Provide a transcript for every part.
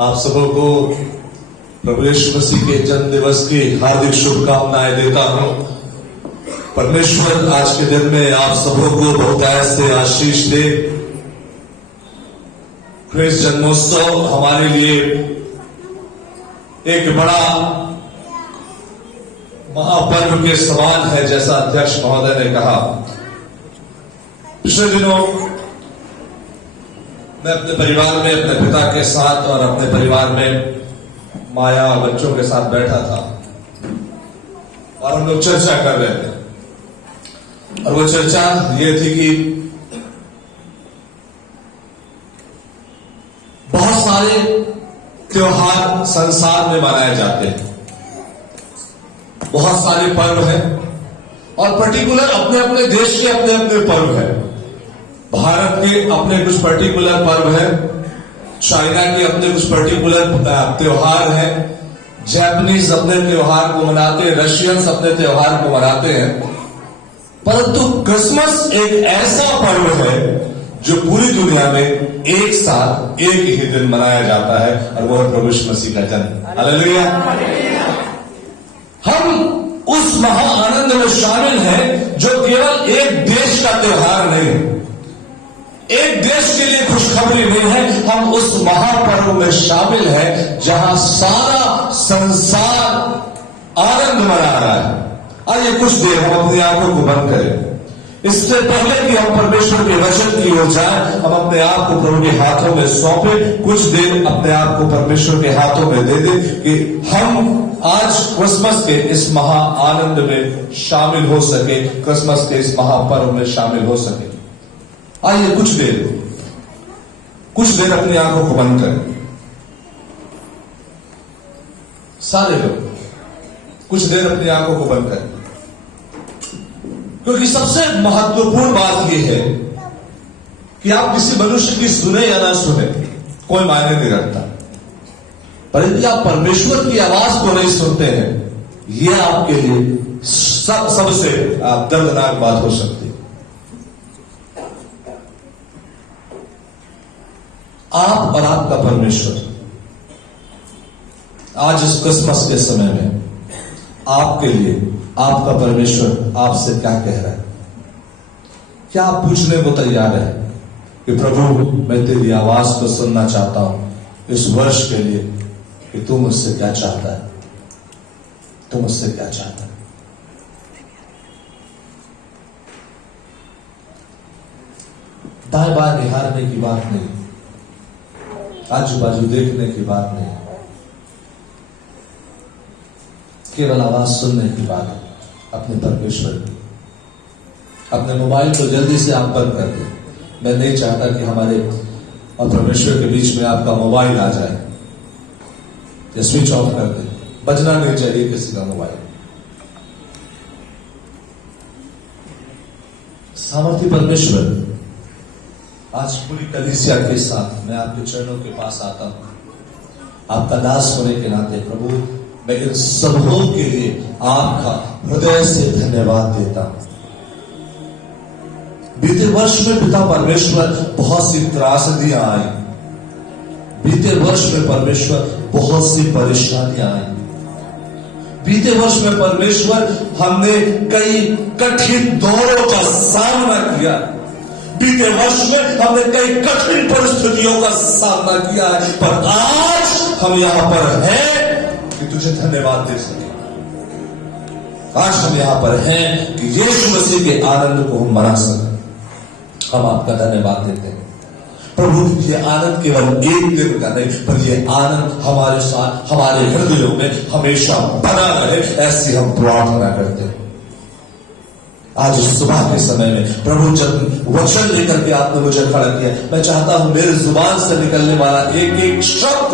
आप सबों को प्रभु यीशु मसीह के जन्म दिवस की हार्दिक शुभकामनाएं देता हूं। परमेश्वर आज के दिन में आप सबों को बहुतायत से आशीष दे। ख्रिस्त जन्मोत्सव हमारे लिए एक बड़ा महापर्व के समान है, जैसा अध्यक्ष महोदय ने कहा। पिछले दिनों मैं अपने परिवार में अपने पिता के साथ और अपने परिवार में माया और बच्चों के साथ बैठा था और हम लोग चर्चा कर रहे थे। और वो चर्चा ये थी कि बहुत सारे त्योहार संसार में मनाए जाते हैं, बहुत सारे पर्व हैं और पर्टिकुलर अपने अपने देश के अपने अपने पर्व हैं। भारत के अपने कुछ पर्टिकुलर पर्व है, चाइना के अपने कुछ पर्टिकुलर त्योहार हैं, जापानीज अपने त्योहार को मनाते हैं, रशियंस अपने त्योहार को मनाते हैं। परंतु क्रिसमस एक ऐसा पर्व है जो पूरी दुनिया में एक साथ एक ही दिन मनाया जाता है और वो है प्रभु यीशु मसीह का जन्म। हालेलुया। हम उस महा आनंद में शामिल हैं जो केवल एक देश का त्योहार नहीं, एक देश के लिए खुशखबरी नहीं है। हम उस महापर्व में शामिल हैं जहां सारा संसार आनंद मना रहा है। आइए कुछ देर हम अपनी आंखों को बंद करें। इससे पहले कि हम परमेश्वर के वचन की ओर जाएं, हम अपने आप को प्रभु के हाथों में सौंपे। कुछ देर अपने आप को परमेश्वर के हाथों में दे दें कि हम आज क्रिसमस के इस महा आनंद में शामिल हो सके, क्रिसमस के इस महापर्व में शामिल हो सके। आइए कुछ देर अपनी आंखों को बंद करें। सारे लोग कुछ देर अपनी आंखों को बंद करें, क्योंकि सबसे महत्वपूर्ण बात यह है कि आप किसी मनुष्य की सुने या ना सुने, कोई मायने नहीं रखता, पर यदि आप परमेश्वर की आवाज को नहीं सुनते हैं, यह आपके लिए सबसे दर्दनाक बात हो सकती है। आप और आपका परमेश्वर आज इस क्रिसमस के समय में आपके लिए आपका परमेश्वर आपसे क्या कह रहा है? क्या आप पूछने को तैयार है कि प्रभु मैं तेरी आवाज को सुनना चाहता हूं इस वर्ष के लिए, कि तू मुझसे क्या चाहता है, तू मुझसे क्या चाहता है? दाएं बाएं निहारने की बात नहीं, आजू बाजू देखने की बात नहीं, केवल आवाज सुनने की बात है अपने परमेश्वर की। अपने मोबाइल को जल्दी से आप बंद कर दें। मैं नहीं चाहता कि हमारे और परमेश्वर के बीच में आपका मोबाइल आ जाए, या स्विच ऑफ कर दें। बजना नहीं चाहिए किसी का मोबाइल। सामर्थी परमेश्वर, आज पूरी कलीसिया के साथ मैं आपके चरणों के पास आता हूं। आपका दास होने के नाते प्रभु मैं इन सबों के लिए आपका हृदय से धन्यवाद देता हूं। बीते वर्ष में पिता परमेश्वर बहुत सी त्रासदियां आई, बीते वर्ष में परमेश्वर बहुत सी परेशानियां आई, बीते वर्ष में परमेश्वर हमने कई कठिन दौरों का सामना किया, बीते वर्ष में हमने कई कठिन परिस्थितियों का सामना किया है, पर आज हम यहां पर हैं कि तुझे धन्यवाद दे सके। आज हम यहां पर हैं कि यीशु मसीह के आनंद को हम मना सकें। हम आपका धन्यवाद देते हैं प्रभु। ये आनंद केवल एक दिन का नहीं, पर ये आनंद हमारे साथ हमारे हृदयों में हमेशा बना रहे, ऐसी हम प्रार्थना करते हैं। आज सुबह के समय में प्रभु जब वचन लेकर के आपने मुझे खड़ा किया, मैं चाहता हूं मेरे जुबान से निकलने वाला एक एक शब्द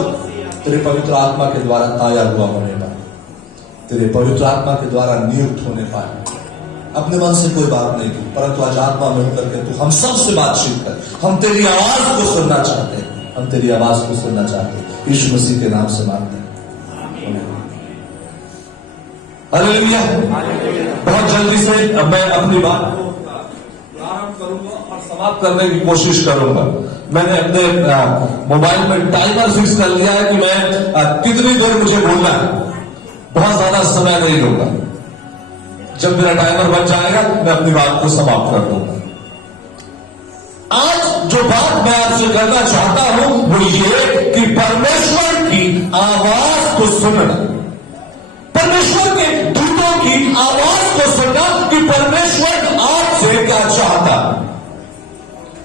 तेरे पवित्र आत्मा के द्वारा ताया हुआ होने पाए, तेरे पवित्र आत्मा के द्वारा नियुक्त होने पाए। अपने मन से कोई बात नहीं की, परंतु आज आत्मा में होकर के तू हम सबसे बातचीत कर। हम तेरी आवाज को सुनना चाहते हैं, हम तेरी आवाज को सुनना चाहते हैं। यीशु मसीह के नाम से मांगते हैं, हालेलुया। बहुत जल्दी से मैं अपनी बात को प्रारंभ करूंगा और समाप्त करने की कोशिश करूंगा। मैंने अपने मोबाइल में टाइमर फिक्स कर लिया है कि मैं कितनी देर मुझे बोलना है, बहुत ज्यादा समय नहीं लूंगा। जब मेरा टाइमर बन जाएगा मैं अपनी बात को समाप्त कर दूंगा। आज जो बात मैं आपसे करना चाहता हूं वो ये कि परमेश्वर की आवाज को सुनना, परमेश्वर के दूतों की आवाज को सुनना कि परमेश्वर आपसे क्या चाहता है।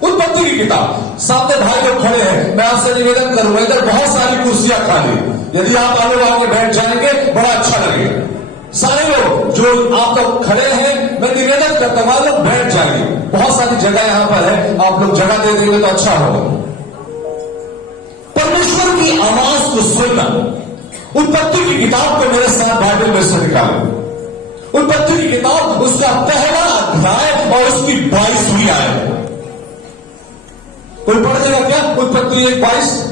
उत्पत्ति की किताब, सामने भाई लोग खड़े हैं, मैं आपसे निवेदन करूंगा, इधर बहुत सारी कुर्सियां खाली, यदि आप आगे बैठ जाएंगे बड़ा अच्छा लगेगा। सारे लोग जो आप लोग खड़े हैं, मैं निवेदन करता हूं लोग बैठ जाएंगे, बहुत सारी जगह यहां पर है, आप लोग जगह दे देंगे तो अच्छा होगा। परमेश्वर की आवाज को सुनना, उत्पत्ति की किताब को मेरे साथ बाइबल में से निकालो। उत्पत्ति की किताब उसका पहला अध्याय और उसकी 22वीं आयत। कोई पढ़ देगा क्या? उत्पत्ति 1:22।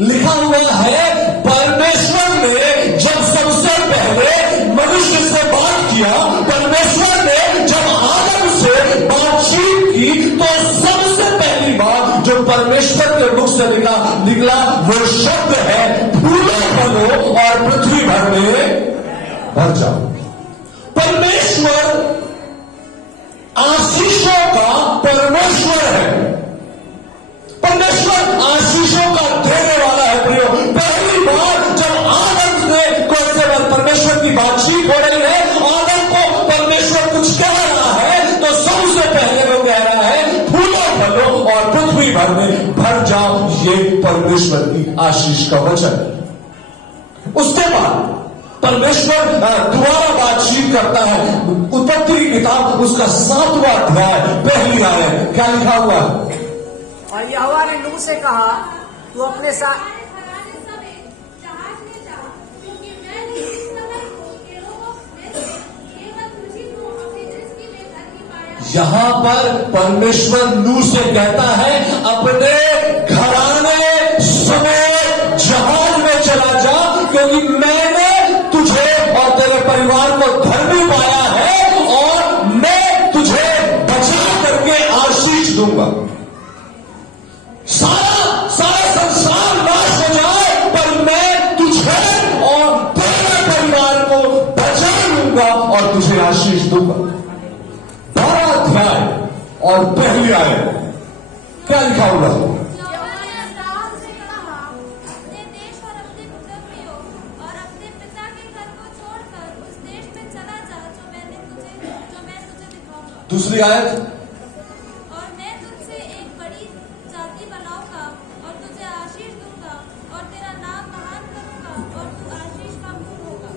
लिखा हुआ है, परमेश्वर ने जब सबसे पहले मनुष्य से बात किया, परमेश्वर ने जब आदम से बातचीत की, तो सबसे पहली बात जो परमेश्वर के मुख से निकला वो शब्द है, फूलो फलो और पृथ्वी भर में भर जाओ। परमेश्वर आशीषों का परमेश्वर है, परमेश्वर आशीषों का देने वाला है। प्रियो, पहली बार जब आदम ने परमेश्वर की बातचीत हो रही है, आदम को परमेश्वर कुछ कह रहा है, तो सबसे पहले वो कह रहा है फूलो फलो और पृथ्वी भर में भर जाओ। ये परमेश्वर की आशीष का वचन। उसके बाद परमेश्वर दोबारा बातचीत करता है। उत्पत्ति की किताब उसका 7वां अध्याय पहली आयत, क्या लिखा हुआ है? और यहोवा ने नूह से कहा, तू अपने साथ यहां पर परमेश्वर नूह से कहता है, अपने घराने समेत जहाज में चला जा, क्योंकि मैंने तुझे और तेरे परिवार को धर्मी पाया है और मैं तुझे बचा करके आशीष दूंगा। सारा संसार नाश हो जाए, पर मैं तुझे और तेरे परिवार को बचा लूंगा और तुझे आशीष दूंगा। 12 अध्याय और पहली आयत, क्या लिखा हुआ है? दूसरी आयत, और मैं तुझसे एक बड़ी जाति बनाऊंगा और तुझे आशीष दूंगा और तेरा नाम महान करूंगा और तू आशीष का मूल होगा।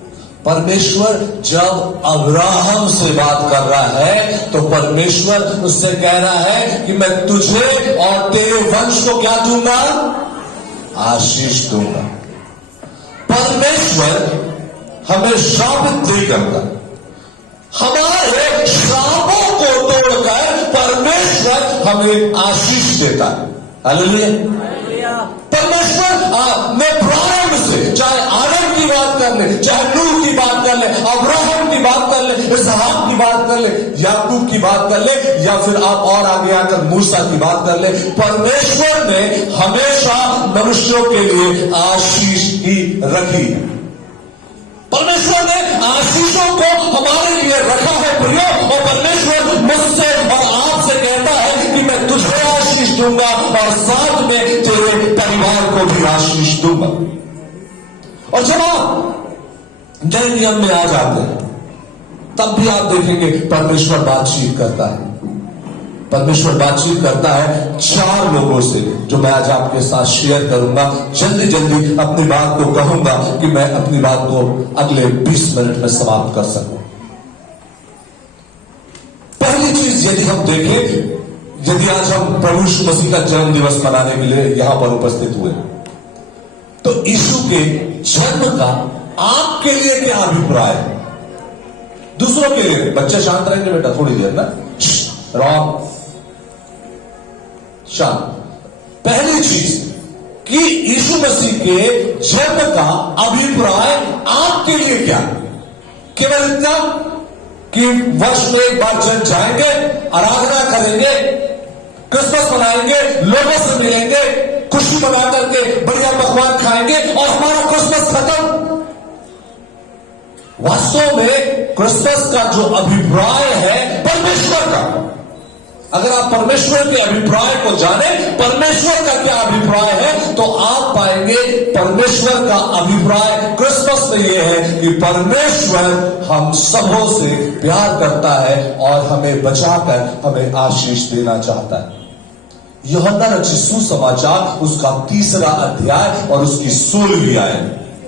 परमेश्वर जब अब्राहम से बात कर रहा है, तो परमेश्वर उससे कह रहा है कि मैं तुझे और तेरे वंश को क्या दूंगा? आशीष दूंगा। परमेश्वर हमें शापित नहीं करता, हमारे श्रापों को तोड़कर परमेश्वर हमें आशीष देता है। हालेलुया। परमेश्वर ने प्रारंभ से, चाहे आदम की बात कर ले, चाहे नूह की बात कर ले, अब्राहम की बात कर ले, इसहाक की बात कर ले, याकूब की बात कर ले, या फिर आप और आगे आकर मूसा की बात कर ले, परमेश्वर ने हमेशा मनुष्यों के लिए आशीष ही रखी है। परमेश्वर ने आशीषों को हमारे लिए रखा है प्रियो, और परमेश्वर मुझसे और आपसे कहता है कि मैं तुझे आशीष दूंगा और साथ में तेरे परिवार को भी आशीष दूंगा। और जब आप नए नियम में आ जाते हैं, तब भी आप देखेंगे परमेश्वर बातचीत करता है। परमेश्वर बातचीत करता है 4 लोगों से, जो मैं आज आपके साथ शेयर करूंगा। जल्दी जल्दी अपनी बात को कहूंगा कि मैं अपनी बात को अगले 20 मिनट में समाप्त कर सकूं। पहली चीज यदि हम देखें, यदि आज हम प्रभु यीशु मसीह का जन्म दिवस मनाने के लिए यहां पर उपस्थित हुए, तो यीशु के जन्म का आपके लिए क्या अभिप्राय है? दूसरों के लिए, बच्चे शांत रहेंगे बेटा थोड़ी देर ना, राम शांत। पहली चीज कि यीशु मसीह के जन्म का अभिप्राय आपके लिए क्या? केवल इतना कि वर्ष में एक बार चर्च जाएंगे, आराधना करेंगे, क्रिसमस मनाएंगे, लोगों से मिलेंगे, खुशी मना करके बढ़िया पकवान खाएंगे और हमारा क्रिसमस खत्म। वास्तव में क्रिसमस का जो अभिप्राय है परमेश्वर का, अगर आप परमेश्वर के अभिप्राय को जाने, परमेश्वर का क्या अभिप्राय है, तो आप पाएंगे परमेश्वर का अभिप्राय क्रिसमस में यह है कि परमेश्वर हम सबों से प्यार करता है और हमें बचाकर हमें आशीष देना चाहता है। यूहन्ना रचित सुसमाचार उसका 3 अध्याय और उसकी 16वीं आयत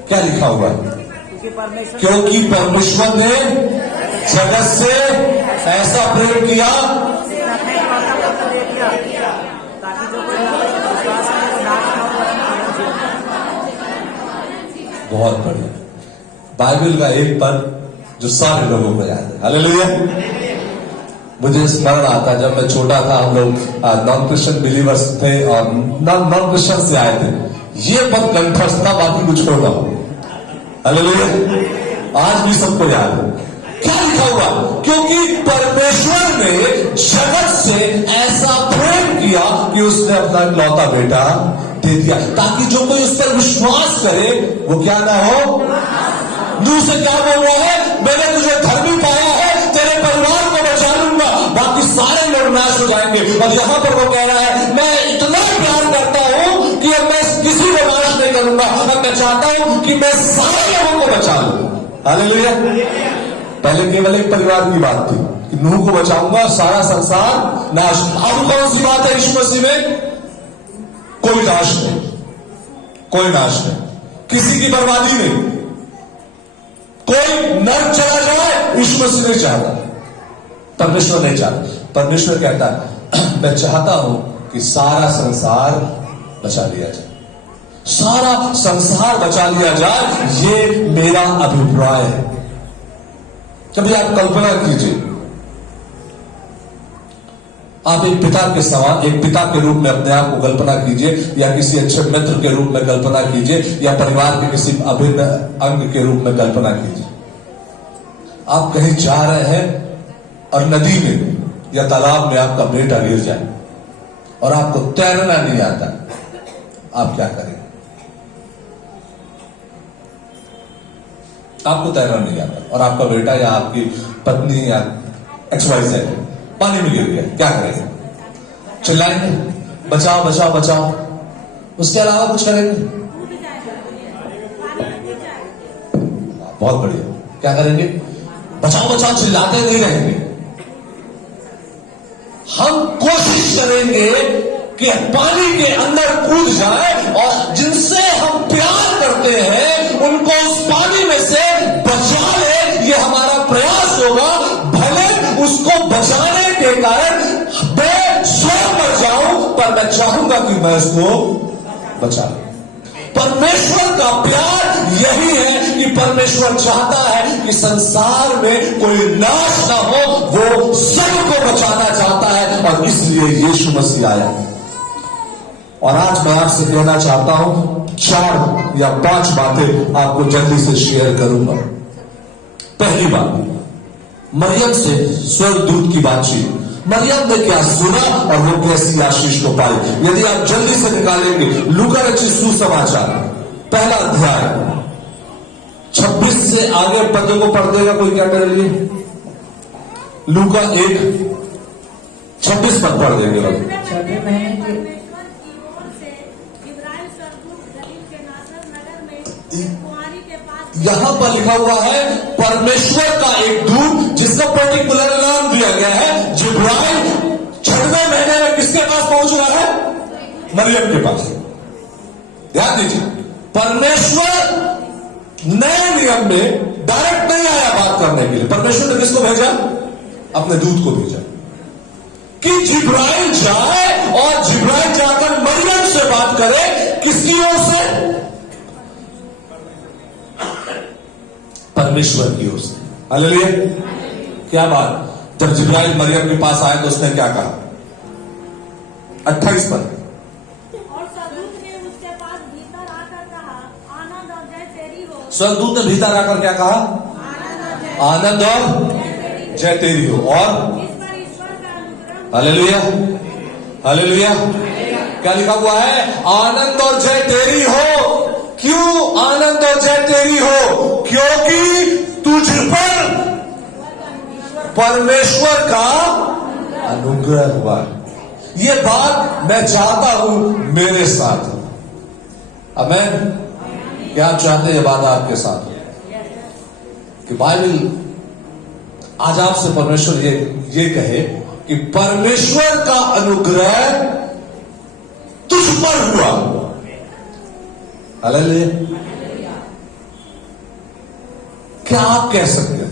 क्या लिखा हुआ है? क्योंकि परमेश्वर ने जगत से ऐसा प्रेम किया बहुत बढ़िया। बाइबल का एक पद जो सारे लोगों को याद है। हालेलुया। मुझे स्मरण आता जब मैं छोटा था, हम लोग नॉन क्रिश्चियन बिलीवर्स थे और नॉन क्रिश्चियन से आए थे, ये पद कंठस्थ था, बाकी कुछ छोड़ रहा हूं। हालेलुया। आज भी सबको याद है क्या लिखा हुआ? क्योंकि परमेश्वर ने जगत से ऐसा प्रेम किया कि उसने अपना इकलौता बेटा दे दिया, ताकि जो कोई उस पर विश्वास करे वो क्या ना हो। मुंह से क्या बोल रहा है? मैंने तुझे धर्मी पाया है, तेरे परिवार को बचा लूंगा, बाकी सारे लोग नाश हो जाएंगे। और यहां पर वो कह रहा है मैं इतना प्यार करता हूं कि अब मैं किसी को नाश नहीं करूंगा, अब मैं चाहता हूं कि मैं सारे लोगों को बचा लूं। हालेलुया। पहले केवल एक परिवार की बात थी कि नूह को बचाऊंगा, सारा संसार नाश। अब कौन सी बात है यीशु मसीह में? कोई नाश नहीं, कोई नाश नहीं, किसी की बर्बादी नहीं, कोई नर्क चला जाए यीशु मसीह नहीं चाहता, परमेश्वर नहीं चाहता। परमेश्वर कहता है मैं चाहता हूं कि सारा संसार बचा लिया जाए, सारा संसार बचा लिया जाए, ये मेरा अभिप्राय है। कभी आप कल्पना कीजिए, आप एक पिता के समान, एक पिता के रूप में अपने आप को कल्पना कीजिए, या किसी अच्छे मित्र के रूप में कल्पना कीजिए, या परिवार के किसी अभिन्न अंग के रूप में कल्पना कीजिए। आप कहीं जा रहे हैं और नदी में या तालाब में आपका बेटा गिर जाए और आपको तैरना नहीं आता, आप क्या करेंगे? आपको तैरना नहीं आता और आपका बेटा या आपकी पत्नी या XYZ पानी में गिर गया, क्या करेंगे? चिल्लाएंगे बचाओ बचाओ बचाओ, उसके अलावा कुछ करेंगे? बहुत बढ़िया, क्या करेंगे? बचाओ बचाओ चिल्लाते नहीं रहेंगे। हम कोशिश करेंगे कि पानी के अंदर कूद जाए और जिनसे हम प्यार करते हैं उनको उस पानी में से बचा ले, ये हमारा प्रयास होगा। भले उसको बचाने के कारण मैं स्वयं मर जाऊं, पर मैं चाहूंगा कि मैं उसको बचा लूं। परमेश्वर का प्यार यही है कि परमेश्वर चाहता है कि संसार में कोई नाश ना हो, वो सबको बचाना चाहता है, और इसलिए यीशु मसीह आया। और आज मैं आपसे कहना चाहता हूं 4 या 5 बातें आपको जल्दी से शेयर करूंगा। पहली बात, मरियम से स्वर्गदूत की बातचीत। मरियम ने क्या सुना और वो कैसी आशीष को पाई? यदि आप जल्दी से निकालेंगे लूका रचित सुसमाचार 1 अध्याय 26 से आगे पदों को पढ़ देगा कोई? क्या कर लिए? लूका 1:26 पद पढ़ देंगे। यहां पर लिखा हुआ है परमेश्वर का एक दूत, जिसका पर्टिकुलर नाम दिया गया है जिब्राइल, 6वें महीने में किसके पास पहुंच रहा है? मरियम के पास। ध्यान दीजिए, परमेश्वर नए नियम में डायरेक्ट नहीं आया बात करने के लिए। परमेश्वर ने किसको भेजा? अपने दूत को भेजा कि जिब्राइल जाए और जिब्राइल जाकर मरियम से बात करे। किसकी ओर से? परमेश्वर की ओर से। हालेलुया। क्या बात। जब जिब्राइल मरियम के पास आया तो उसने क्या कहा? 28 पद। और स्वर्गदूत ने उसके पास भीतर आकर कहा, आनंद और जय तेरी हो। स्वर्गदूत ने भीतर आकर क्या कहा? आनंद और जय तेरी हो। और इस पर ईश्वर का अनुग्रह हालेलुया, हालेलुया। क्या लिखा हुआ है? आनंद और जय तेरी हो। क्यों आनंद और जय तेरी हो? क्योंकि तुझ पर परमेश्वर का अनुग्रह हुआ है। ये बात मैं चाहता हूं मेरे साथ हो। आमीन। क्या आप चाहते हैं ये बात आपके साथ हो? कि बाइबल आज आपसे परमेश्वर ये कहे कि परमेश्वर का अनुग्रह तुझ पर हुआ। हालेलुया। क्या आप कह सकते हैं?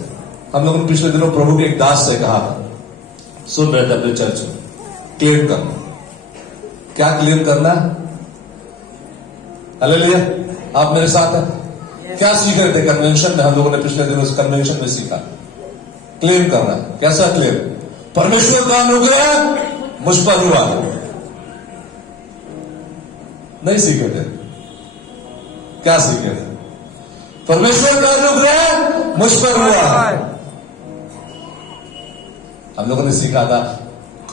हम लोगों ने पिछले दिनों प्रभु के एक दास से कहा था, सुन रहे थे अपने चर्च में, क्लेम करना। क्या क्लेम करना है? हालेलुया। आप मेरे साथ हैं? क्या सीख रहे थे कन्वेंशन में? हम लोगों ने पिछले दिनों उस कन्वेंशन में सीखा क्लेम करना। कैसा क्लेम? परमेश्वर का अनुग्रह मुझ पर हुआ। नहीं सीखे थे? क्या सीखे थे? परमेश्वर का अनुग्रह मुझ पर हुआ। हम लोगों ने सीखा था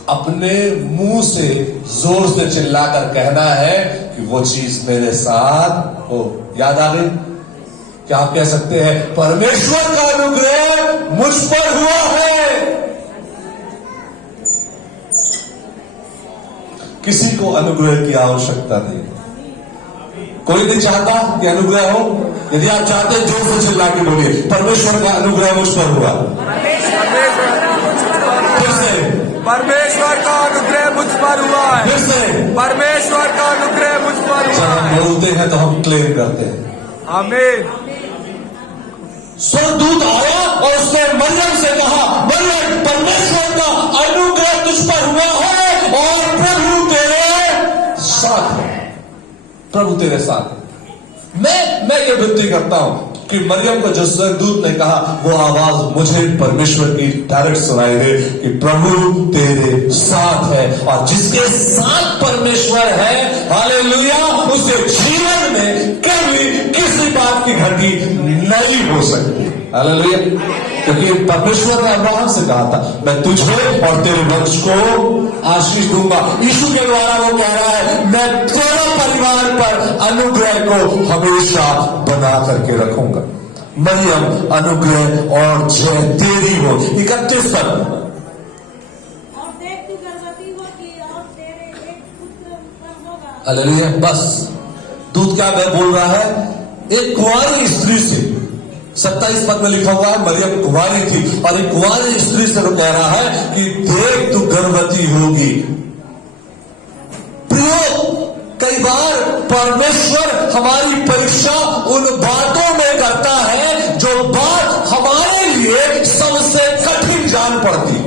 अपने मुंह से जोर से चिल्लाकर कहना है कि वो चीज मेरे साथ हो। याद आ गई? क्या आप कह सकते हैं परमेश्वर का अनुग्रह मुझ पर हुआ है? किसी को अनुग्रह की आवश्यकता नहीं। कोई नहीं चाहता कि अनुग्रह हो। यदि आप चाहते हैं जोर से चिल्ला के बोलिए परमेश्वर का अनुग्रह मुझ पर हुआ। फिर से परमेश्वर का अनुग्रह मुझ पर हुआ है। फिर से परमेश्वर का अनुग्रह मुझ पर जब हुआ हम है। बोलते हैं तो हम क्लेम करते हैं। आमीन। स्वर्गदूत आया और उसने मरियम से कहा, मरियम परमेश्वर का अनुग्रह तुझ पर हुआ है और प्रभु तेरे साथ है। प्रभु तेरे साथ है। मैं ये विनती करता हूं कि मरियम को जो स्वर्गदूत ने कहा वो आवाज मुझे परमेश्वर की डायरेक्ट सुनाई दे कि प्रभु तेरे साथ है। और जिसके साथ परमेश्वर है, हालेलुया, उसके जीवन में कभी किसी बात की घटी नहीं हो सकती। हालेलुया। क्योंकि परमेश्वर ने अब्राहम से कहा था मैं तुझे और तेरे वंश को आशीष दूंगा। यीशु के द्वारा वो कह रहा है मैं तेरे परिवार पर अनुग्रह को हमेशा बना करके रखूंगा। मरियम अनुग्रह और जय तेरी हो। 31 तक। और देख तू गर्भवती होगी और तेरे एक पुत्र उत्पन्न होगा। हालेलुया। बस दूत क्या बोल रहा है? एक कुंवारी स्त्री से 27 पद में लिखा हुआ है मरियम कुंवारी थी और एक कुंवारी स्त्री से वो कह रहा है कि देख तू गर्भवती होगी। प्रियो, कई बार परमेश्वर हमारी परीक्षा उन बातों में करता है जो बात हमारे लिए सबसे कठिन जान पड़ती।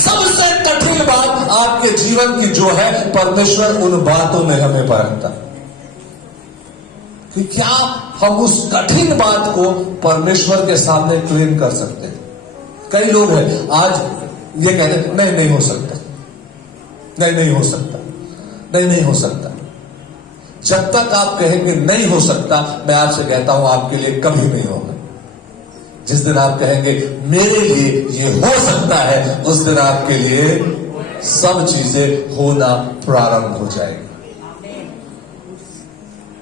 सबसे कठिन बात आपके जीवन की जो है परमेश्वर उन बातों में हमें परखता है कि क्या हम उस कठिन बात को परमेश्वर के सामने क्लेम कर सकते हैं। कई लोग हैं आज ये कहते हैं नहीं हो सकता, नहीं हो सकता, नहीं हो सकता। जब तक आप कहेंगे नहीं हो सकता, मैं आपसे कहता हूं आपके लिए कभी नहीं होगा। जिस दिन आप कहेंगे मेरे लिए ये हो सकता है, उस दिन आपके लिए सब चीजें होना प्रारंभ हो जाएगी।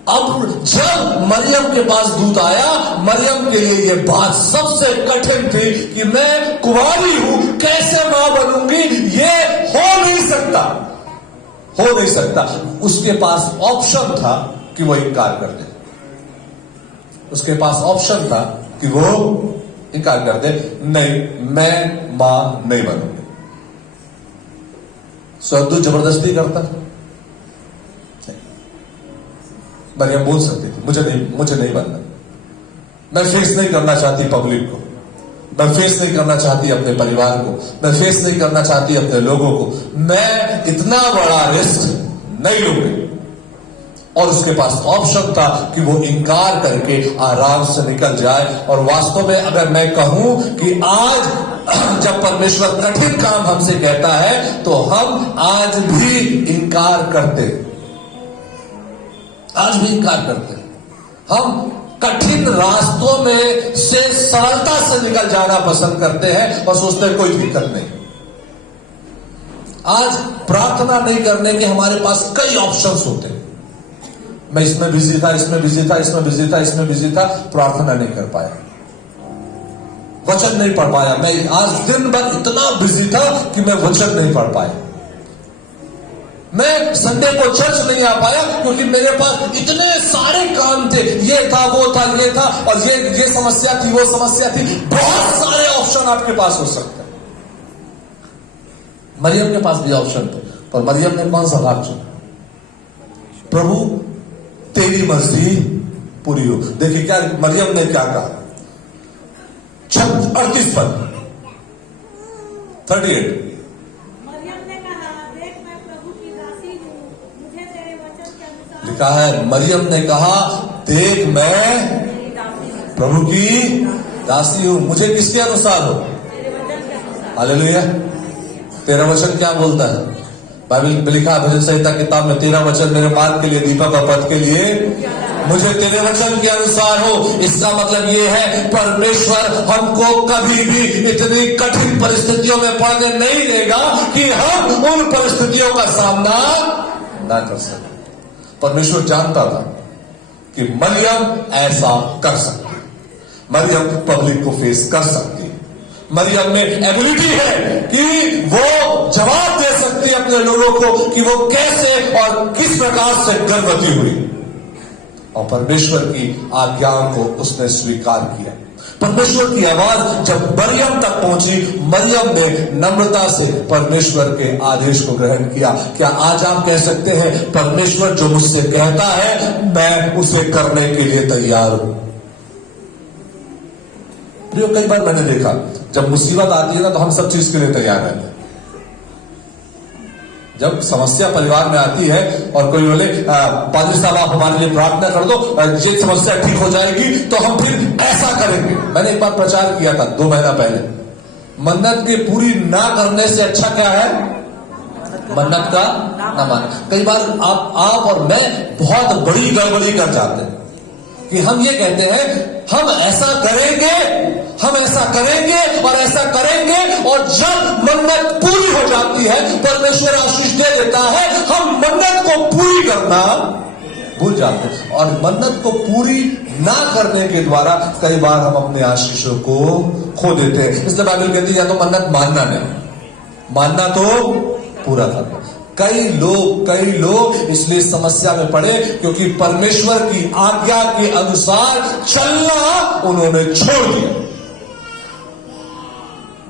अब जब मरियम के पास दूत आया, मरियम के लिए यह बात सबसे कठिन थी कि मैं कुंवारी हूं, कैसे मां बनूंगी, ये हो नहीं सकता, हो नहीं सकता। उसके पास ऑप्शन था कि वो इनकार कर दे। उसके पास ऑप्शन था कि वो इनकार कर दे, नहीं मैं मां नहीं बनूंगी। स्वर्गदूत जबरदस्ती करता, मरियम बोल सकती थी मुझे नहीं बनना, मैं फेस नहीं करना चाहती पब्लिक को, मैं फेस नहीं करना चाहती अपने परिवार को, मैं फेस नहीं करना चाहती अपने लोगों को, मैं इतना बड़ा रिस्क नहीं लूंगी। और उसके पास ऑप्शन था कि वो इनकार करके आराम से निकल जाए। और वास्तव में अगर मैं कहूं कि आज जब परमेश्वर कठिन काम हमसे कहता है तो हम आज भी इनकार करते, आज भी इनकार करते। हम कठिन रास्तों में से सरलता से निकल जाना पसंद करते हैं और सोचते हैं कोई दिक्कत नहीं। आज प्रार्थना नहीं करने के हमारे पास कई ऑप्शंस होते हैं। मैं इसमें बिजी था, इसमें बिजी था, इसमें बिजी था, इसमें बिजी था, प्रार्थना नहीं कर पाया, वचन नहीं पढ़ पाया। मैं आज दिन भर इतना बिजी था कि मैं वचन नहीं पढ़ पाया। मैं संडे को चर्च नहीं आ पाया क्योंकि मेरे पास इतने सारे काम थे, ये था, वो था, ये था, और ये समस्या थी, वो समस्या थी। बहुत सारे ऑप्शन आपके पास हो सकते हैं। मरियम के पास भी ऑप्शन थे, पर मरियम ने कौन सा भाग चुना? प्रभु तेरी मर्जी पूरी हो। देखिए क्या मरियम ने क्या कहा, 38 पद 38। मरियम ने कहा, देख मैं प्रभु की दासी हूँ, मुझे तेरे वचन के अनुसार। लिखा है मरियम ने कहा, देख मैं प्रभु की दासी हूं, मुझे किसके अनुसार हो? हालेलुया। तेरा वचन क्या बोलता है? बाइबल में लिखा है भजन संहिता किताब में, तेरा वचन मेरे मार्ग के लिए दीपक और पथ के लिए, मुझे तेरे वचन के अनुसार हो। इसका मतलब ये है परमेश्वर हमको कभी भी इतनी कठिन परिस्थितियों में पड़ने नहीं देगा कि हम उन परिस्थितियों का सामना ना कर सके। परमेश्वर जानता था कि मरियम ऐसा कर सकती, मरियम पब्लिक को फेस कर सकती, मरियम में एबिलिटी है कि वो जवाब दे सकती है अपने लोगों को कि वो कैसे और किस प्रकार से गर्भवती हुई, और परमेश्वर की आज्ञाओं को उसने स्वीकार किया। परमेश्वर की आवाज जब मरियम तक पहुंची, मरियम ने नम्रता से परमेश्वर के आदेश को ग्रहण किया। क्या आज आप कह सकते हैं परमेश्वर जो मुझसे कहता है मैं उसे करने के लिए तैयार हूं? प्रियो, कई बार मैंने देखा जब मुसीबत आती है ना तो हम सब चीज के लिए तैयार रहते हैं। जब समस्या परिवार में आती है और कोई बोले पादरी साहब आप हमारे लिए प्रार्थना कर दो, ये समस्या ठीक हो जाएगी, तो हम फिर ऐसा करेंगे। मैंने एक बार प्रचार किया था 2 महीना पहले, मन्नत की पूरी ना करने से अच्छा क्या है? मन्नत का ना मानना। कई बार आप और मैं बहुत बड़ी गड़बड़ी कर जाते हैं कि हम ये कहते हैं हम ऐसा करेंगे, हम ऐसा करेंगे और ऐसा करेंगे, और जब मन्नत पूरी हो जाती है परमेश्वर आशीष दे देता है, हम मन्नत को पूरी करना भूल जाते हैं, और मन्नत को पूरी ना करने के द्वारा कई बार हम अपने आशीषों को खो देते हैं। इसलिए बाइबल कहती है या तो मन्नत मानना नहीं, मानना तो पूरा करना। कई लोग इसलिए समस्या में पड़े क्योंकि परमेश्वर की आज्ञा के अनुसार चलना उन्होंने छोड़ दिया।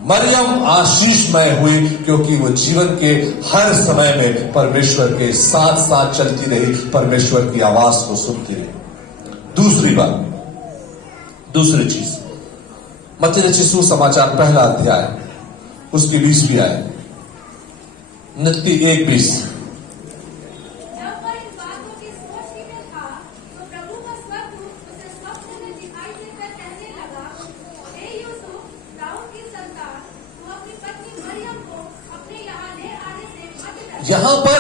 मरियम आशीषमय हुई क्योंकि वो जीवन के हर समय में परमेश्वर के साथ साथ चलती रही, परमेश्वर की आवाज को सुनती रही। दूसरी बात, दूसरी चीज, मत्ती रचित सुसमाचार 1 अध्याय उसकी 20वीं आयत, नीति 1:20। जब वह इन बातों की सोचने में था, तो प्रभु का स्वर्गदूत उसे स्वप्न में दिखाई देकर कहने लगा, हे यूसुफ, दाऊद की संतान, तू अपनी पत्नी मरियम को अपने यहाँ ले आने से मत डर। यहां पर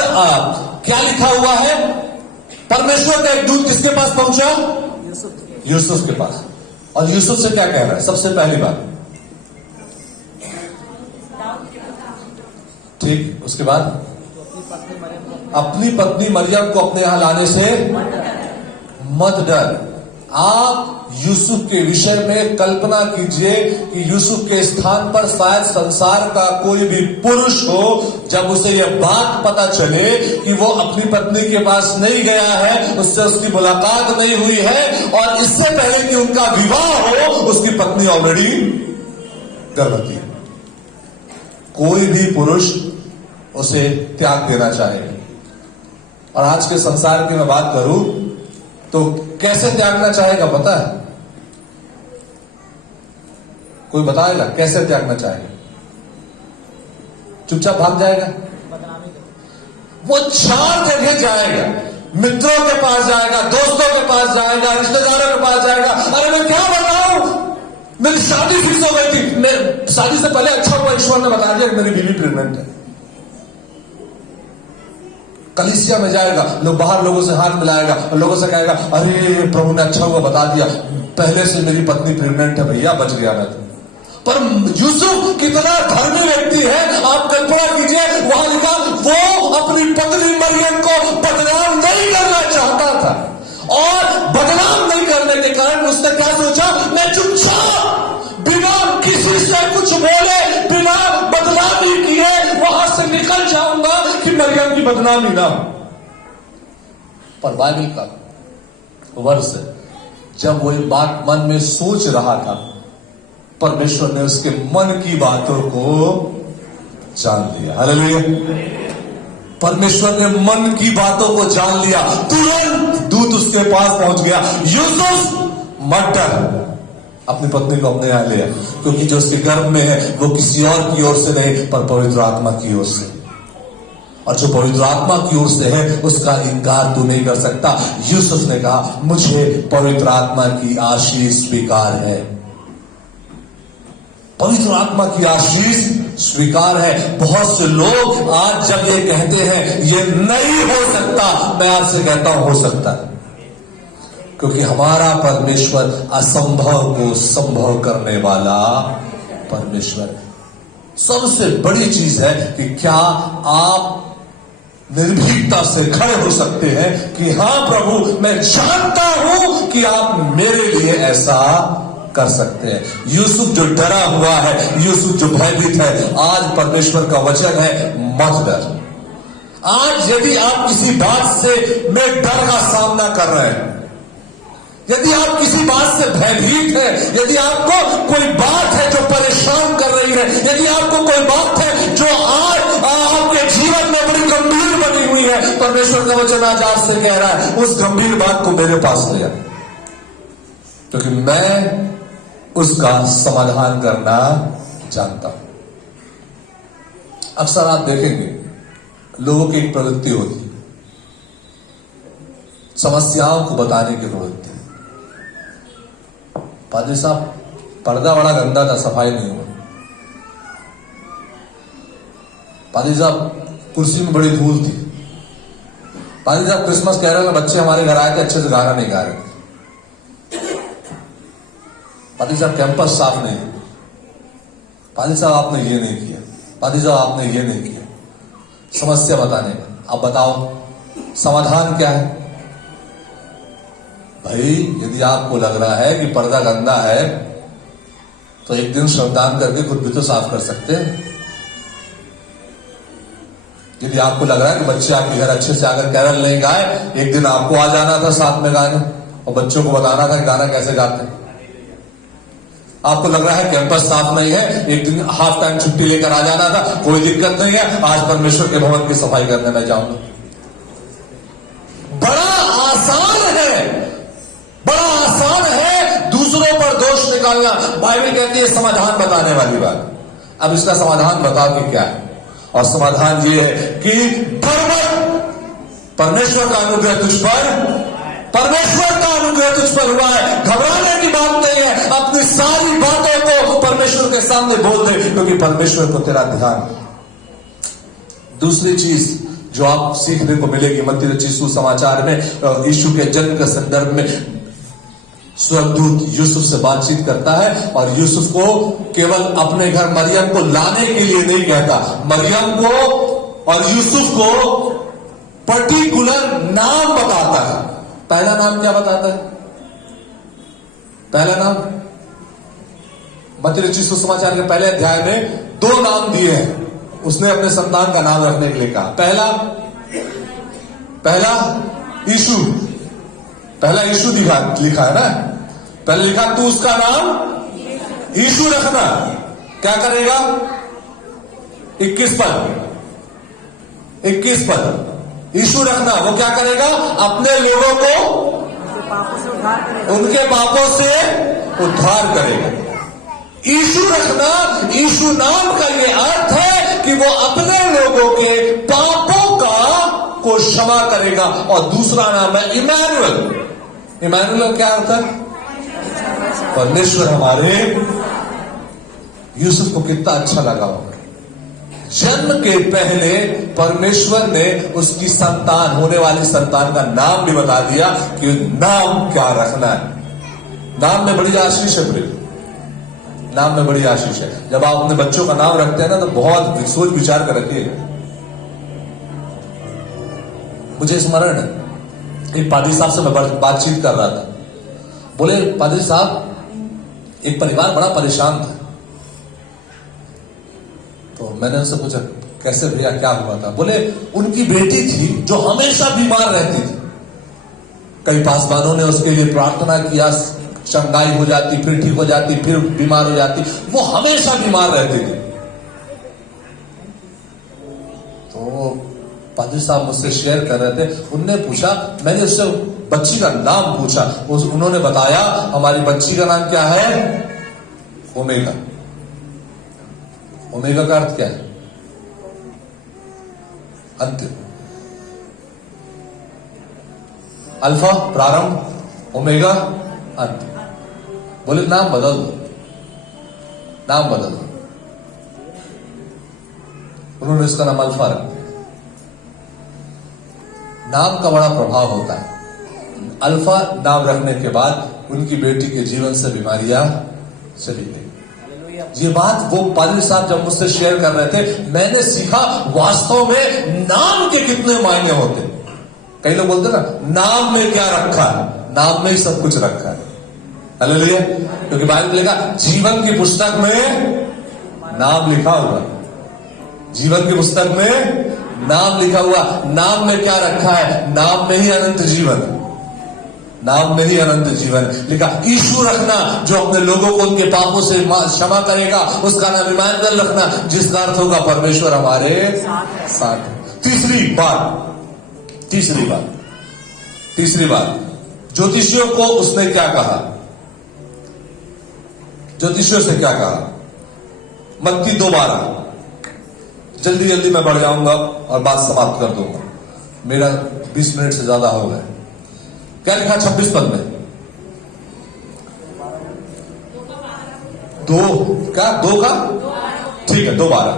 क्या लिखा हुआ है? परमेश्वर का एक दूत किसके पास पहुंचा? यूसुफ के पास। और यूसुफ से क्या कह रहा है? सबसे पहली बात, ठीक, उसके बाद अपनी पत्नी मरियम को अपने यहां लाने से मत डर। आप यूसुफ के विषय में कल्पना कीजिए कि यूसुफ के स्थान पर शायद संसार का कोई भी पुरुष हो, जब उसे यह बात पता चले कि वो अपनी पत्नी के पास नहीं गया है, उससे उसकी मुलाकात नहीं हुई है, और इससे पहले कि उनका विवाह हो उसकी पत्नी ऑलरेडी गर्भवती है। कोई भी पुरुष उसे त्याग देना चाहेगा। और आज के संसार की मैं बात करूं तो कैसे त्यागना चाहेगा पता है? कोई बताएगा कैसे त्यागना चाहेगा? चुपचाप भाग जाएगा, वो 4 जगह जाएगा, मित्रों के पास जाएगा, दोस्तों के पास जाएगा, रिश्तेदारों के पास जाएगा। अरे मैं क्या बताऊं, मेरी शादी फिक्स हो गई थी, मैं शादी से पहले अच्छा हुआ ईश्वर ने बता दिया कि मेरी बीवी प्रेग्नेंट है। कलीसिया में जाएगा, लोग बाहर लोगों से हाथ मिलाएगा और लोगों से कहेगा, अरे प्रभु ने अच्छा हुआ बता दिया, पहले से मेरी पत्नी प्रेग्नेंट है भैया, बच गया मैं तो। पर यूसुफ कितना धर्मी व्यक्ति है, आप कल्पना कीजिए, वहां लिखा वो अपनी पत्नी मरियम को बदनाम नहीं करना चाहता था, और बदनाम नहीं करने के कारण उसने क्या सोचा, मैं चुपचाप बिना किसी से कुछ बोले, बिना बदनामी किए वहां से निकल जाऊंगा कि मरियम की बदनामी ना हो। पर बाइबल का वर्ष है, जब वो बात मन में सोच रहा था, परमेश्वर ने उसके मन की बातों को जान लिया। हालेलुया। परमेश्वर ने मन की बातों को जान लिया, तुरंत दूत उसके पास पहुंच गया, यूसुफ मत डर, अपनी पत्नी को अपने यहां ले आ, क्योंकि जो उसके गर्भ में है वो किसी और की ओर से नहीं, पर पवित्र आत्मा की ओर से, और जो पवित्र आत्मा की ओर से है उसका इनकार तू नहीं कर सकता। यूसुफ ने कहा, मुझे पवित्र आत्मा की आशीष स्वीकार है, पवित्र आत्मा की आशीष स्वीकार है। बहुत से लोग आज जब ये कहते हैं ये नहीं हो सकता, मैं आपसे कहता हूं हो सकता है, क्योंकि हमारा परमेश्वर असंभव को संभव करने वाला परमेश्वर है। सबसे बड़ी चीज है कि क्या आप निर्भीकता से खड़े हो सकते हैं कि हां प्रभु, मैं जानता हूं कि आप मेरे लिए ऐसा कर सकते हैं। यूसुफ जो डरा हुआ है, यूसुफ जो भयभीत है, आज परमेश्वर का वचन है, मत डर। आज यदि आप किसी बात से में डर का सामना कर रहे हैं, यदि आप किसी बात से भयभीत है, यदि आपको कोई बात है जो परेशान कर रही है, यदि आपको कोई बात है जो आज आपके जीवन में बड़ी गंभीर बनी हुई है, परमेश्वर का वचन आज आपसे कह रहा है, उस गंभीर बात को मेरे पास ले आ, क्योंकि मैं उसका समाधान करना जानता हूं। अक्सर आप देखेंगे लोगों की एक प्रवृत्ति होती है, समस्याओं को बताने की प्रवृत्ति। पादरी साहब, पर्दा बड़ा गंदा था, सफाई नहीं हुआ। पादरी साहब, कुर्सी में बड़ी धूल थी। पादरी साहब, क्रिसमस कह रहे हैं, बच्चे हमारे घर आए थे, अच्छे से गाना नहीं गा रहे। पादरी साहब, कैंपस साफ नहीं। पादरी साहब, आपने ये नहीं किया। पादरी साहब, आपने ये नहीं किया। समस्या बताने का, आप बताओ समाधान क्या है? भाई, यदि आपको लग रहा है कि पर्दा गंदा है, तो एक दिन श्रमदान करके खुद भी तो साफ कर सकते हैं। यदि आपको लग रहा है कि बच्चे आपके घर अच्छे से आकर कैरल नहीं गाए, एक दिन आपको आ जाना था साथ में गाने और बच्चों को बताना था कि गाना कैसे गाते हैं। आपको लग रहा है कैंपस साफ नहीं है, एक दिन हाफ टाइम छुट्टी लेकर आ जाना था, कोई दिक्कत नहीं है, आज परमेश्वर के भवन की सफाई करने में जाऊंगा। बड़ा आसान है, बड़ा आसान है दूसरों पर दोष निकालना। बाइबल कहती है समाधान बताने वाली बात। अब इसका समाधान बताओ कि क्या है, और समाधान ये है कि परमेश्वर का अनुग्रह तुझ पर, परमेश्वर का अनुग्रह तुझ पर हुआ है, घबराने की बात नहीं है। अपनी सारी बातों को परमेश्वर के सामने बोल दे, क्योंकि परमेश्वर को तेरा ध्यान। दूसरी चीज जो आप सीखने को मिलेगी, मत्ती रचित सुसमाचार में यीशु के जन्म के संदर्भ में स्वर्गदूत यूसुफ से बातचीत करता है, और यूसुफ को केवल अपने घर मरियम को लाने के लिए नहीं कहता, मरियम को और यूसुफ को पर्टिकुलर नाम बताता है। पहला नाम क्या बताता है? पहला नाम मत्ती रचित सुसमाचार के पहले अध्याय में 2 नाम दिए हैं, उसने अपने संतान का नाम रखने के लिए कहा। पहला यीशु, पहला यीशु लिखा है ना, पहले लिखा तू उसका नाम यीशु रखना। क्या करेगा? 21 पद यीशु रखना, वो क्या करेगा? अपने लोगों को उनके पापों से उद्धार करेगा। यीशु रखना, यीशु नाम का ये अर्थ है कि वो अपने लोगों के पापों को क्षमा करेगा। और दूसरा नाम है इमैनुअल। इमैनुअल क्या अर्थ है? परमेश्वर हमारे। यूसुफ को कितना अच्छा लगा होगा, जन्म के पहले परमेश्वर ने उसकी संतान, होने वाली संतान का नाम भी बता दिया कि नाम क्या रखना है। नाम में बड़ी आशीष है प्रिय, नाम में बड़ी आशीष है। जब आप अपने बच्चों का नाम रखते हैं ना, तो बहुत सोच विचार कर रखिएगा। मुझे स्मरण है, एक पादरी साहब से मैं बातचीत कर रहा था। बोले, पादरी साहब, एक परिवार बड़ा परेशान था। तो मैंने उनसे पूछा, कैसे भैया, क्या हुआ था? बोले, उनकी बेटी थी जो हमेशा बीमार रहती थी। कई पासवानों ने उसके लिए प्रार्थना किया, चंगाई हो जाती, फिर ठीक हो जाती, फिर बीमार हो जाती, वो हमेशा बीमार रहती थी। तो पादरी साहब मुझसे शेयर कर रहे थे, उनने पूछा, मैंने उससे बच्ची का नाम पूछा, उन्होंने बताया हमारी बच्ची का नाम क्या है? ओमेगा। ओमेगा का अर्थ क्या है? अंत। अल्फा प्रारंभ, ओमेगा अंत। बोले, नाम बदल दो, नाम बदल दो। उन्होंने इसका नाम अल्फा रखा। नाम का बड़ा प्रभाव होता है। अल्फा नाम रखने के बाद उनकी बेटी के जीवन से बीमारियां चली गई। ये बात वो पादरी साहब जब मुझसे शेयर कर रहे थे, मैंने सीखा वास्तव में नाम के कितने मायने होते। कई लोग बोलते ना, नाम में क्या रखा है? नाम में ही सब कुछ रखा है। हालेलुया। क्योंकि बाइबल लिखा, जीवन की पुस्तक में नाम लिखा हुआ। जीवन की पुस्तक में नाम लिखा हुआ। नाम में क्या रखा है? नाम में ही अनंत जीवन, नाम में ही अनंत जीवन लिखा। यीशु रखना, जो अपने लोगों को उनके पापों से क्षमा करेगा, उसका नाम इमानुएल रखना, जिसका अर्थ होगा परमेश्वर हमारे साथ। तीसरी बात, ज्योतिषियों को उसने क्या कहा? ज्योतिषियों से क्या कहा? मत्ती 2:12। जल्दी मैं बढ़ जाऊंगा और बात समाप्त कर दूंगा, मेरा 20 मिनट से ज्यादा हो गए। क्या लिखा 26 पद में? 2 का ठीक है, 2:12।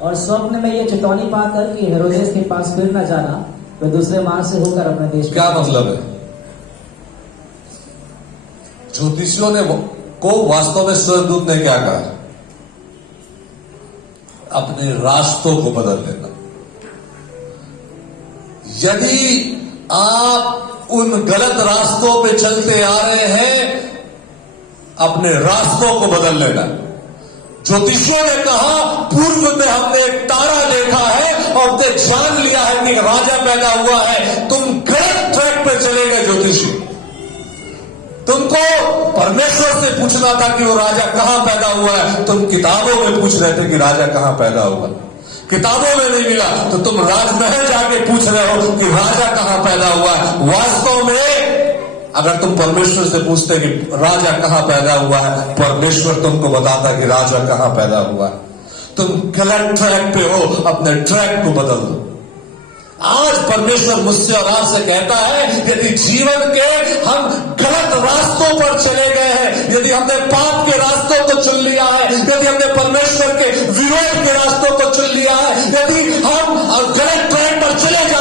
और स्वप्न में यह चेतावनी पाकर कि हेरोदेस के पास फिर न जाना, वह दूसरे मार्ग से होकर अपने देश। क्या मतलब है? ज्योतिषियों ने को वास्तव में स्वर्गदूत ने क्या कहा? अपने रास्तों को बदल देना। यदि आप उन गलत रास्तों पे चलते आ रहे हैं, अपने रास्तों को बदल लेना। ज्योतिषियों ने कहा, पूर्व में हमने एक तारा देखा है और हमने जान लिया है कि राजा पैदा हुआ है। तुम गलत ट्रैक पे चले गए ज्योतिषी। तुमको परमेश्वर से पूछना था कि वो राजा कहां पैदा हुआ है। तुम किताबों में पूछ रहे थे कि राजा कहां पैदा हुआ। किताबों में नहीं मिला तो तुम राजमहल जाके पूछ रहे हो कि राजा कहां पैदा हुआ है। वास्तव में अगर तुम परमेश्वर से पूछते कि राजा कहां पैदा हुआ है, परमेश्वर तुमको बताता कि राजा कहां पैदा हुआ है। तुम गलत ट्रैक पे हो, अपने ट्रैक को बदल दो। आज परमेश्वर मुझसे और आपसे कहता है, यदि जीवन के हम गलत रास्तों पर चले गए हैं, यदि हमने पाप के रास्तों को चुन लिया है, यदि हमने परमेश्वर के विरोध के रास्तों को चुन लिया है, यदि हम गलत ट्रैक पर चले जा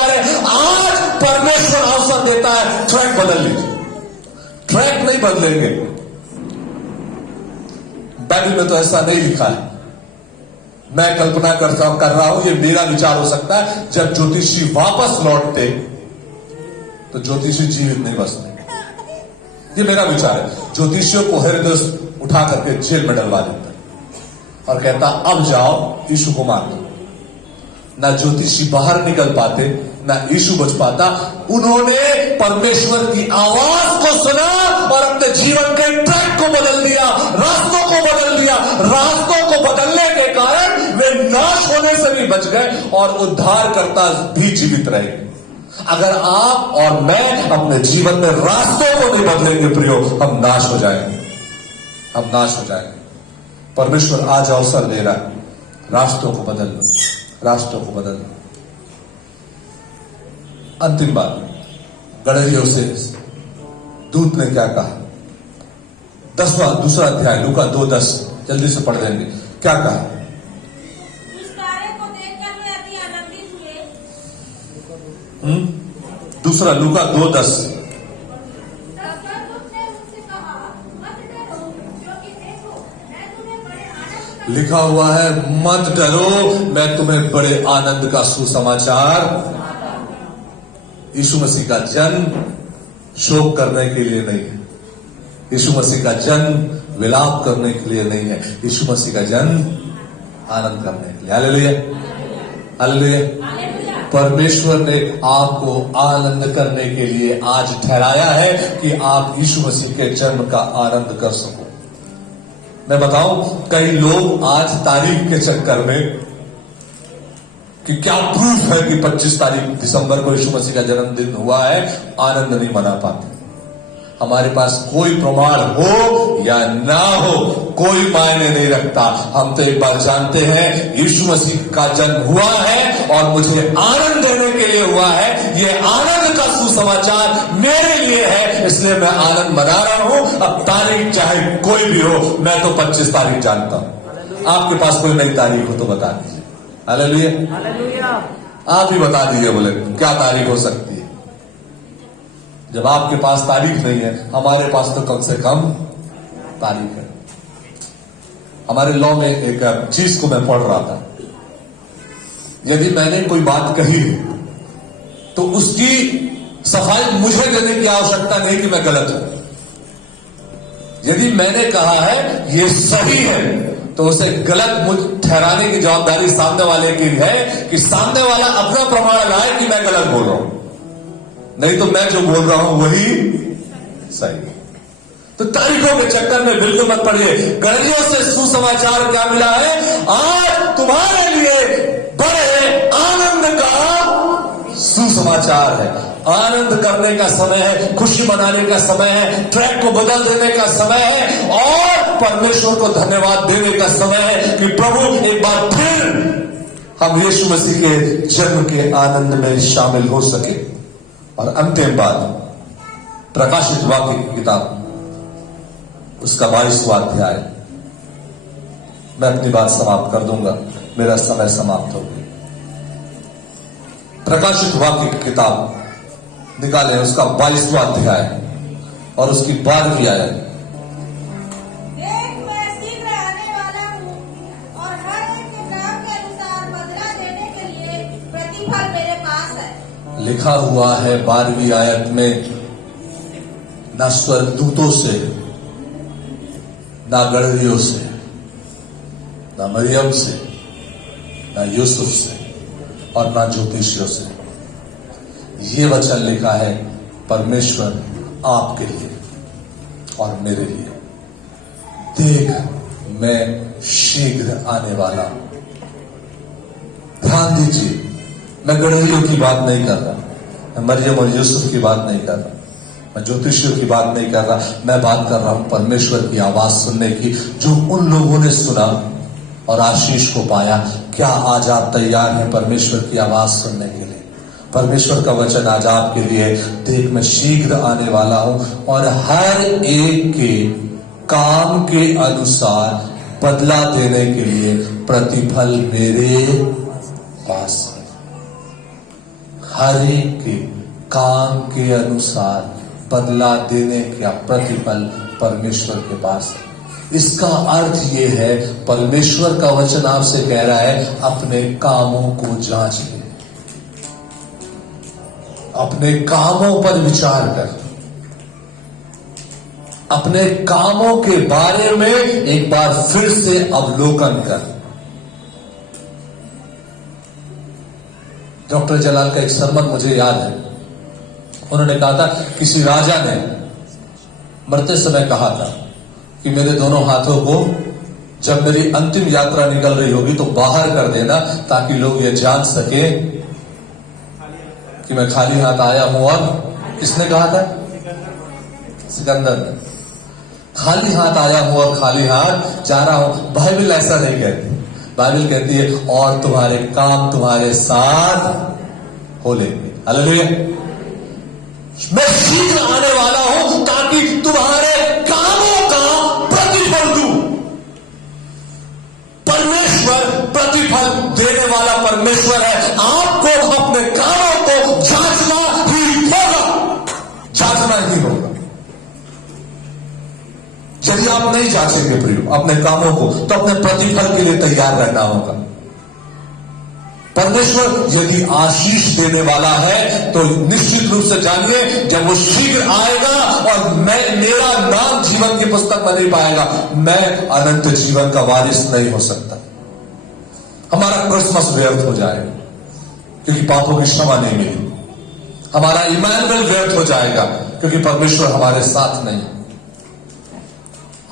रहे हैं, आज परमेश्वर अवसर देता है, ट्रैक बदल लीजिए। ट्रैक नहीं बदलेंगे, बाइबल में तो ऐसा नहीं लिखा है। मैं कल्पना कर रहा हूं, ये मेरा विचार हो सकता है। जब ज्योतिषी वापस लौटते तो ज्योतिषी जीवित नहीं बचते। ये मेरा विचार है। ज्योतिषियों को हेरोदेस उठा करके जेल में डलवा देता और कहता, अब जाओ यीशु को मार दो। ना ज्योतिषी बाहर निकल पाते, ना यीशु बच पाता। उन्होंने परमेश्वर की आवाज को सुना और अपने जीवन के ट्रैक को बदल दिया, रास्तों को बदल दिया। रास्तों को बदलने के कारण वे नाश होने से भी बच गए और उद्धारकर्ता भी जीवित रहे। अगर आप और मैं अपने जीवन में रास्तों को नहीं बदलेंगे प्रियो, हम नाश हो जाएंगे, हम नाश हो जाएंगे। परमेश्वर आज अवसर दे रहा है, रास्तों को बदल लो, राष्ट्रों को बदल। अंतिम बात, गड़रियों से दूत ने क्या कहा? 10वां दूसरा अध्याय लूका 2:10, जल्दी से पढ़ लेंगे। क्या कहा? दूसरा लूका 2:10। तब स्वर्गदूत ने उनसे कहा, मत डरो, क्योंकि देखो, मैं तुम्हें बड़े आनंद का लिखा हुआ है, मत डरो, मैं तुम्हें बड़े आनंद का सुसमाचार। यीशु मसीह का जन्म शोक करने के लिए नहीं है। यीशु मसीह का जन्म विलाप करने के लिए नहीं है। यीशु मसीह का जन्म आनंद करने के लिए। Hallelujah, hallelujah. परमेश्वर ने आपको आनंद करने के लिए आज ठहराया है कि आप यीशु मसीह के जन्म का आनंद कर सको। मैं बताऊं, कई लोग आज तारीख के चक्कर में कि क्या प्रूफ है कि 25 तारीख दिसंबर को यीशु मसीह का जन्मदिन हुआ है, आनंद नहीं मना पाते। हमारे पास कोई प्रमाण हो या ना हो, कोई मायने नहीं रखता। हम तो एक बार जानते हैं यीशु मसीह का जन्म हुआ है और मुझे आनंद देने के लिए हुआ है। ये आनंद का सुसमाचार मेरे लिए है, इसलिए मैं आनंद मना रहा हूं। अब तारीख चाहे कोई भी हो, मैं तो 25 तारीख जानता हूं। आपके पास कोई नई तारीख हो तो बता दीजिए। Hallelujah, hallelujah. आप ही बता दीजिए, बोले क्या तारीख हो सकती है। जब आपके पास तारीख नहीं है, हमारे पास तो कम से कम तारीख है। हमारे लॉ में एक चीज को मैं पढ़ रहा था, यदि मैंने कोई बात कही है तो उसकी सफाई मुझे देने की आवश्यकता नहीं कि मैं गलत हूं। यदि मैंने कहा है ये सही है तो उसे गलत मुझ ठहराने की जवाबदारी सामने वाले की है कि सामने वाला अपना प्रमाण लाए कि मैं गलत बोल रहा हूं, नहीं तो मैं जो बोल रहा हूं वही सही है। तो तारीखों के चक्कर में बिल्कुल मत पड़िए। गणियों से सुसमाचार क्या मिला है? आज तुम्हारे लिए बड़े आनंद का सुसमाचार है। आनंद करने का समय है, खुशी मनाने का समय है, ट्रैक को बदल देने का समय है और परमेश्वर को धन्यवाद देने का समय है कि प्रभु एक बार फिर हम यीशु मसीह के जन्म के आनंद में शामिल हो सके। और अंतिम बात, प्रकाशित वाक्य की किताब उसका 22वां अध्याय। मैं अपनी बात समाप्त कर दूंगा, मेरा समय समाप्त हो गया। प्रकाशित वाक्य की किताब निकालें, उसका 22वां अध्याय और उसकी 12वीं आयत। देख मैं शीघ्र आने वाला हूँ और हर एक के काम के अनुसार बदला देने के लिए प्रतिफल मेरे पास है। लिखा हुआ है 12वीं आयत में, ना स्वर्गदूतों से, ना गणरियों से, ना मरियम से, ना यूसुफ से और ना ज्योतिषियों से। ये वचन लिखा है परमेश्वर आपके लिए और मेरे लिए। देख मैं शीघ्र आने वाला हूं। ध्यान दीजिए, मैं गणरियों की बात नहीं कर रहा, मैं मरियम और यूसुफ की बात नहीं कर रहा, मैं ज्योतिषियों की बात नहीं कर रहा। मैं बात कर रहा हूं परमेश्वर की आवाज सुनने की, जो उन लोगों ने सुना और आशीष को पाया। क्या आज आप तैयार हैं परमेश्वर की आवाज सुनने के लिए? परमेश्वर का वचन आज आपके लिए, देख मैं शीघ्र आने वाला हूं और हर एक के काम के अनुसार बदला देने के लिए प्रतिफल मेरे पास है। हर एक के काम के अनुसार बदला देने का प्रतिफल परमेश्वर के पास है। इसका अर्थ ये है, परमेश्वर का वचन आपसे कह रहा है अपने कामों को जांचिए, अपने कामों पर विचार कर, अपने कामों के बारे में एक बार फिर से अवलोकन कर। डॉक्टर जलाल का एक सरमन मुझे याद है। उन्होंने कहा था, किसी राजा ने मरते समय कहा था कि मेरे दोनों हाथों को जब मेरी अंतिम यात्रा निकल रही होगी तो बाहर कर देना, ताकि लोग ये जान सके कि मैं खाली हाथ आया हूं। और किसने कहा था? सिकंदर ने। खाली हाथ आया हूं और खाली हाथ जा रहा हूं। बाइबल ऐसा नहीं कहती। बाइबल कहती है और तुम्हारे काम तुम्हारे साथ हो लेंगे। हालेलुया। मैं शीघ्र आने वाला हूं ताकि तुम्हारे कामों का प्रतिफल दूं। परमेश्वर प्रतिफल देने वाला परमेश्वर है। आपको अपने कामों को जांच यदि आप नहीं जांचेंगे प्रियो अपने कामों को, तो अपने प्रतिफल के लिए तैयार रहना होगा। परमेश्वर यदि आशीष देने वाला है तो निश्चित रूप से जानिए, जब वो शीघ्र आएगा और मेरा नाम जीवन की पुस्तक में नहीं पाएगा, मैं अनंत जीवन का वारिस नहीं हो सकता। हमारा क्रिसमस व्यर्थ हो जाएगा क्योंकि पापों की क्षमा नहीं मिली। हमारा इमानुएल व्यर्थ हो जाएगा क्योंकि परमेश्वर हमारे साथ नहीं।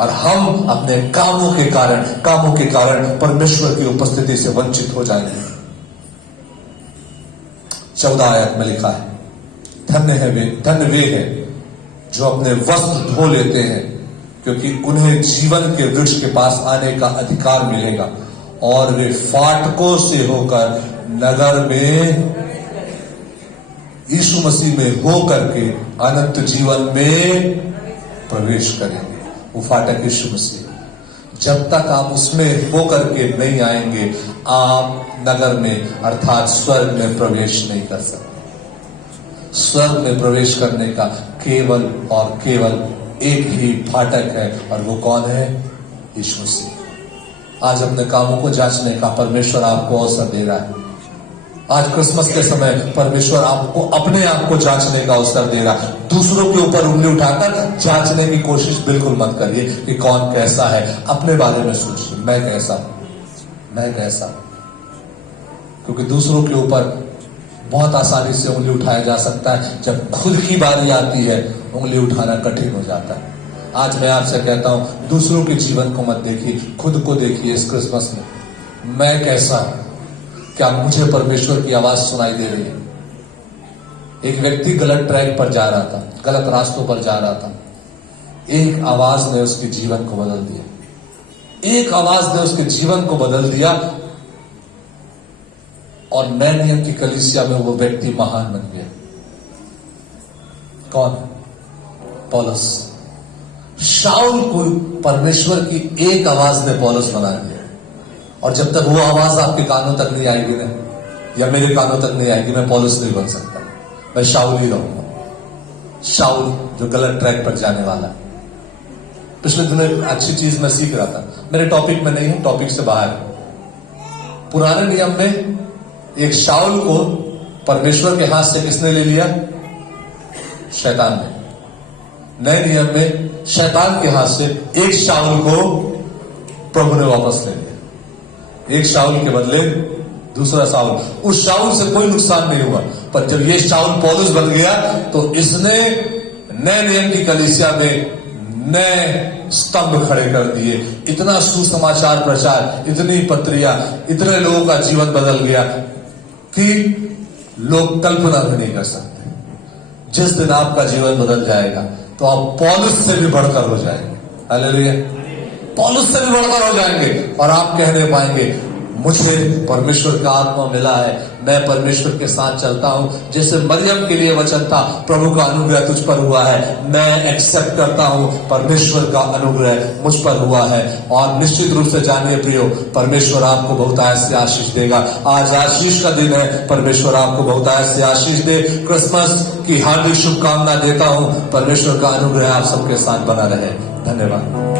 और हम अपने कामों के कारण परमेश्वर की उपस्थिति से वंचित हो जाएंगे। 14 आयत में लिखा है, धन्य वे हैं जो अपने वस्त्र धो लेते हैं, क्योंकि उन्हें जीवन के वृक्ष के पास आने का अधिकार मिलेगा, और वे फाटकों से होकर नगर में यीशु मसीह में होकर के अनंत जीवन में प्रवेश करेंगे। वो फाटक यीशु मसीह। जब तक आप उसमें होकर के नहीं आएंगे, आप नगर में अर्थात स्वर्ग में प्रवेश नहीं कर सकते। स्वर्ग में प्रवेश करने का केवल और केवल एक ही फाटक है, और वो कौन है? यीशु मसीह। आज अपने कामों को जांचने का परमेश्वर आपको अवसर दे रहा है। आज क्रिसमस के समय परमेश्वर आपको अपने आप को जांचने का अवसर दे रहा है। दूसरों के ऊपर उंगली उठाकर जांचने की कोशिश बिल्कुल मत करिए कि कौन कैसा है। अपने बारे में सोचिए, मैं कैसा हूं। क्योंकि दूसरों के ऊपर बहुत आसानी से उंगली उठाया जा सकता है, जब खुद की बारी आती है उंगली उठाना कठिन हो जाता है। आज मैं आपसे कहता हूं, दूसरों के जीवन को मत देखिए, खुद को देखिए। इस क्रिसमस में मैं कैसा हूं? क्या मुझे परमेश्वर की आवाज सुनाई दे रही है? एक व्यक्ति गलत ट्रैक पर जा रहा था, गलत रास्तों पर जा रहा था। एक आवाज ने उसके जीवन को बदल दिया। एक आवाज ने उसके जीवन को बदल दिया, और नए नियम की कलीसिया में वो व्यक्ति महान बन गया। कौन? पौलुस। शाऊल को परमेश्वर की एक आवाज ने पौलुस बना दिया। और जब तक वो आवाज आपके कानों तक नहीं आएगी ना, या मेरे कानों तक नहीं आएगी, मैं पौलुस नहीं बन सकता। मैं शाऊल ही रहूंगा। शाऊल जो गलत ट्रैक पर जाने वाला है। पिछले दिनों एक अच्छी चीज मैं सीख रहा था, मेरे टॉपिक में नहीं है, टॉपिक से बाहर। पुराने नियम में एक शाऊल को परमेश्वर के हाथ से किसने ले लिया? शैतान ने। नए नियम में शैतान के हाथ से एक शाऊल को प्रभु ने वापस ले लिया। एक शाऊल के बदले दूसरा शाऊल। उस शाऊल से कोई नुकसान नहीं हुआ, पर जब ये शाऊल पौलुस बन गया तो इसने नए नियम की कलीसिया में नए स्तंभ खड़े कर दिए। इतना सुसमाचार प्रचार, इतनी पत्रियां, इतने लोगों का जीवन बदल गया कि लोग कल्पना भी नहीं कर सकते। जिस दिन आपका जीवन बदल जाएगा तो आप पौलुस से भी बढ़कर हो जाएंगे। हालेलुया। पौलुस से भी बढ़कर हो जाएंगे, और आप कहने पाएंगे, मुझे परमेश्वर का आत्मा मिला है, मैं परमेश्वर के साथ चलता हूं। जैसे मरियम के लिए वचन था, प्रभु का अनुग्रह तुझ पर हुआ है, मैं एक्सेप्ट करता हूं, परमेश्वर का अनुग्रह मुझ पर हुआ है। और निश्चित रूप से जानिए प्रियो, परमेश्वर आपको बहुतायत से आशीष देगा। आज आशीष का दिन है, परमेश्वर आपको बहुतायत से आशीष दे। क्रिसमस की हार्दिक शुभकामना देता हूं। परमेश्वर का अनुग्रह आप सबके साथ बना रहे। धन्यवाद।